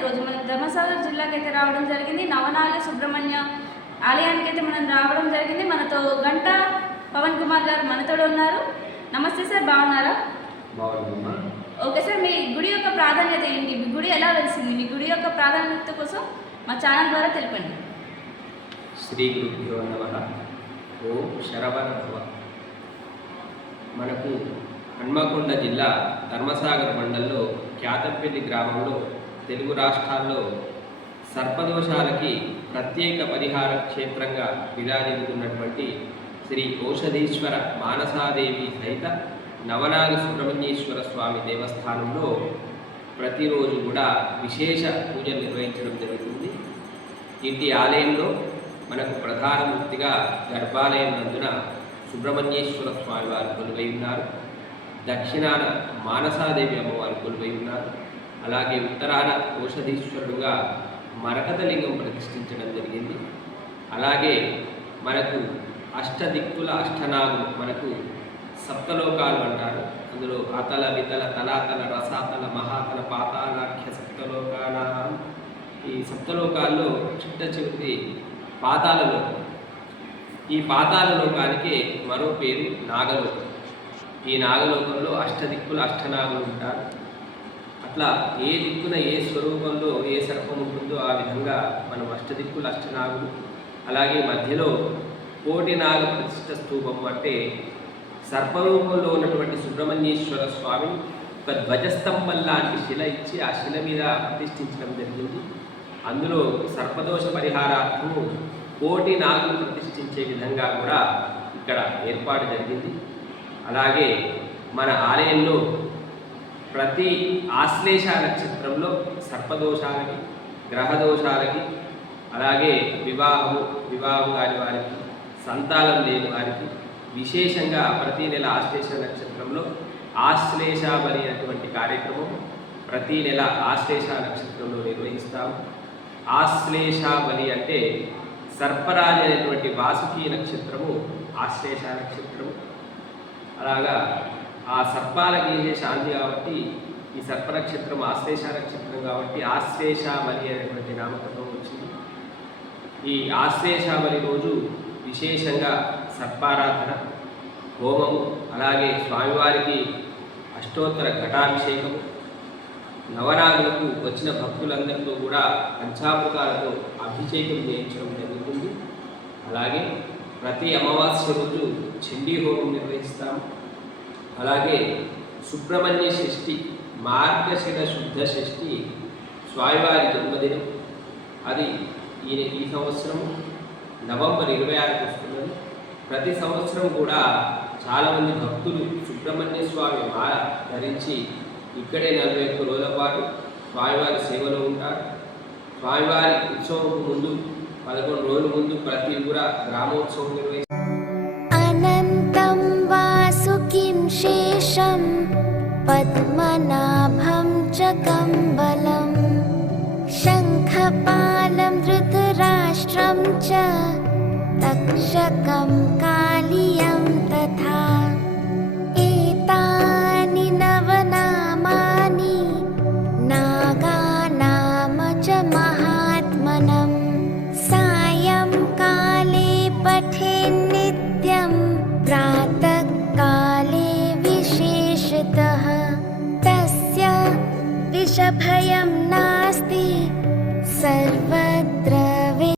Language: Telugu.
ఈరోజు మనం ధర్మసాగర్ జిల్లాకి అయితే రావడం జరిగింది. నవనాగ సుబ్రహ్మణ్య ఆలయానికి అయితే మనం రావడం జరిగింది. మనతో గంట పవన్ కుమార్ గారు మనతో ఉన్నారు. నమస్తే సార్, బాగున్నారా? ఓకే సార్, మీ గుడి యొక్క ప్రాధాన్యత ఏంటి? మీ గుడి ఎలా వెలిసింది? మీ గుడి యొక్క ప్రాధాన్యత కోసం మా ఛానల్ ద్వారా తెలిపండి. శ్రీ గురుభ్యో నమః. ఓం శరవణ భవ. మనకు హన్మకొండ జిల్లా ధర్మసాగర్ మండలంలో క్యాతంపల్లి గ్రామంలో తెలుగు రాష్ట్రాల్లో సర్పదోషాలకి ప్రత్యేక పరిహార క్షేత్రంగా విరాజిల్లుతున్నటువంటి శ్రీ ఔషధీశ్వర మానసాదేవి సహిత నవనాగ సుబ్రహ్మణ్యేశ్వర స్వామి దేవస్థానంలో ప్రతిరోజు కూడా విశేష పూజలు నిర్వహించడం జరుగుతుంది. ఇంటి ఆలయంలో మనకు ప్రధానమూర్తిగా గర్భాలయం నందున సుబ్రహ్మణ్యేశ్వర స్వామి వారు కొలువై ఉన్నారు. దక్షిణాన మానసాదేవి అమ్మవారు కొలువై ఉన్నారు. అలాగే ఉత్తరాన ఔషధీశ్వరుడుగా మరకతలింగం ప్రతిష్ఠించడం జరిగింది. అలాగే మనకు అష్టదిక్కుల అష్టనాగులు, మనకు సప్తలోకాలు అంటారు. అందులో అతల వితల తలాతల రసాతల మహాతల పాతాళాఖ్య సప్తలోకాల. ఈ సప్తలోకాల్లో చిట్ట చివరి పాతాళలోకం. ఈ పాతాళలోకానికి మరో పేరు నాగలోకం. ఈ నాగలోకంలో అష్టదిక్కుల అష్టనాగులు ఉంటారు. అట్లా ఏ దిక్కున ఏ స్వరూపంలో ఏ సర్పం ఉంటుందో ఆ విధంగా మనం అష్టదిక్కుల అష్టనాగులు. అలాగే మధ్యలో కోటి నాగ ప్రతిష్ఠ స్తూపం అంటే సర్పరూపంలో ఉన్నటువంటి సుబ్రహ్మణ్యేశ్వర స్వామి ఒక ధ్వజస్తంభం లాంటి శిల ఇచ్చి ఆ శిల మీద ప్రతిష్ఠించడం జరిగింది. అందులో సర్పదోష పరిహారార్థము కోటి నాగులు ప్రతిష్ఠించే విధంగా కూడా ఇక్కడ ఏర్పాటు జరిగింది. అలాగే మన ఆలయంలో ప్రతి ఆశ్లేష నక్షత్రంలో సర్పదోషాలకి, గ్రహదోషాలకి, అలాగే వివాహం కాని వారికి, సంతానం లేని వారికి విశేషంగా ప్రతి నెల ఆశ్లేష నక్షత్రంలో ఆశ్లేష బలి అనేటువంటి కార్యక్రమం ప్రతి నెల ఆశ్లేష నక్షత్రంలో నిర్వహిస్తాము. ఆశ్లేష బలి అంటే సర్పరాజు అనేటువంటి వాసుకి నక్షత్రము ఆశ్లేష నక్షత్రము. అలాగా ఆ సర్పాలకి శాంతి కాబట్టి ఈ సర్ప నక్షత్రం ఆశ్లేష నక్షత్రం కాబట్టి ఆశ్లేష బలి అనేటువంటి నామకరణం వచ్చింది. ఈ ఆశ్లేష బలి రోజు విశేషంగా సర్పారాధన, హోమము, అలాగే స్వామివారికి అష్టోత్తర ఘటాభిషేకము, నవనాగులకు వచ్చిన భక్తులందరితో కూడా పంచామృతాలతో అభిషేకం చేయించడం జరుగుతుంది. అలాగే ప్రతి అమావాస్య రోజు చండీ హోమం నిర్వహిస్తాము. అలాగే సుబ్రహ్మణ్య షష్ఠి, మార్గశిర శుద్ధ షష్ఠి స్వామివారి జన్మదినం. అది ఈ సంవత్సరం నవంబర్ 26కి వస్తున్నది. ప్రతి సంవత్సరం కూడా చాలామంది భక్తులు సుబ్రహ్మణ్య స్వామి మాల ధరించి ఇక్కడే 41 రోజుల పాటు స్వామివారి సేవలో ఉంటారు. స్వామివారి ఉత్సవం ముందు 11 రోజుల ముందు ప్రతి కూడా గ్రామోత్సవం నిర్వహిస్తారు. అనంతం వాసుకిం శేషం పద్మనాభం చ కంబలం శంఖపాలం ధృతరాష్ట్రం చ తక్షకం కాళియం తథా ఏతాని నవనామాని నాగానామ చ మహాత్మనం సాయం కాలే పఠే నిత్యం ప్రాతః కాలే విశేషతః తస్య విషభయం నాస్తి సర్వ